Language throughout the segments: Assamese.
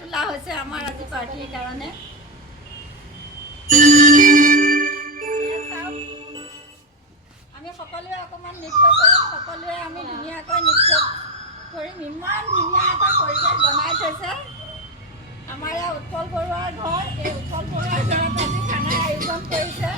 তোলা হৈছে আমাৰ আজি পাৰ্টিৰ কাৰণে। আমি সকলোৱে অকণমান নৃত্য কৰিম, সকলোৱে আমি ধুনীয়াকৈ নৃত্য কৰিম। ইমান ধুনীয়া এটা পৰিৱেশ বনাই থৈছে আমাৰ ইয়াৰ উৎপল বৰুৱাৰ ঘৰ। এই উৎপল বৰুৱাৰ ঘৰত আজি খানাৰ আয়োজন কৰিছে।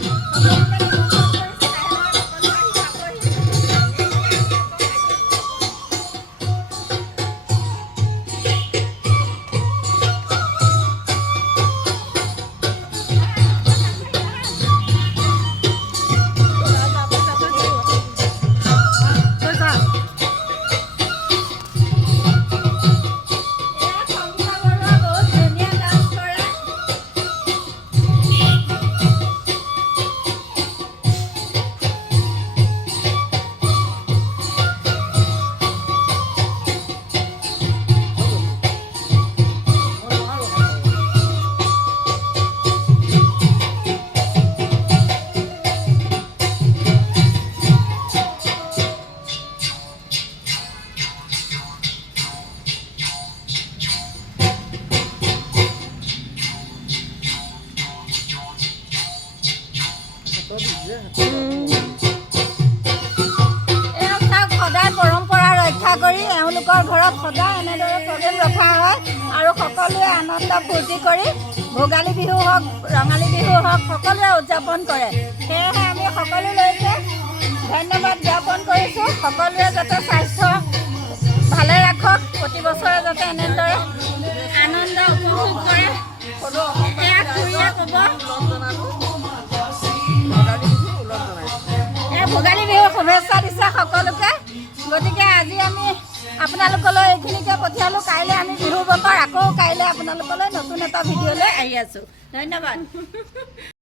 সদায় পৰম্পৰা ৰক্ষা কৰি এওঁলোকৰ ঘৰত সদায় এনেদৰে প্ৰগ্ৰেম ৰখা হয় আৰু সকলোৱে আনন্দ ফূৰ্তি কৰি ভোগালী বিহু হওক, ৰঙালী বিহু হওক, সকলোৱে উদযাপন কৰে। সেয়েহে আমি সকলোলৈকে ধন্যবাদ জ্ঞাপন কৰিছোঁ। সকলোৱে যাতে স্বাস্থ্য ভালে ৰাখক, প্ৰতি বছৰে যাতে এনেদৰে আনন্দ উপভোগ কৰে। সেয়া খুৰীয়ে ক'ব। ভোগালী বিহুৰ শুভেচ্ছা দিছে সকলোকে। গতিকে আজি আমি আপোনালোকলৈ এইখিনিকে পঠিয়ালোঁ। কাইলৈ আমি বিহু বতৰ আকৌ কাইলৈ আপোনালোকলৈ নতুন এটা ভিডিঅ'লৈ আহি আছোঁ। ধন্যবাদ।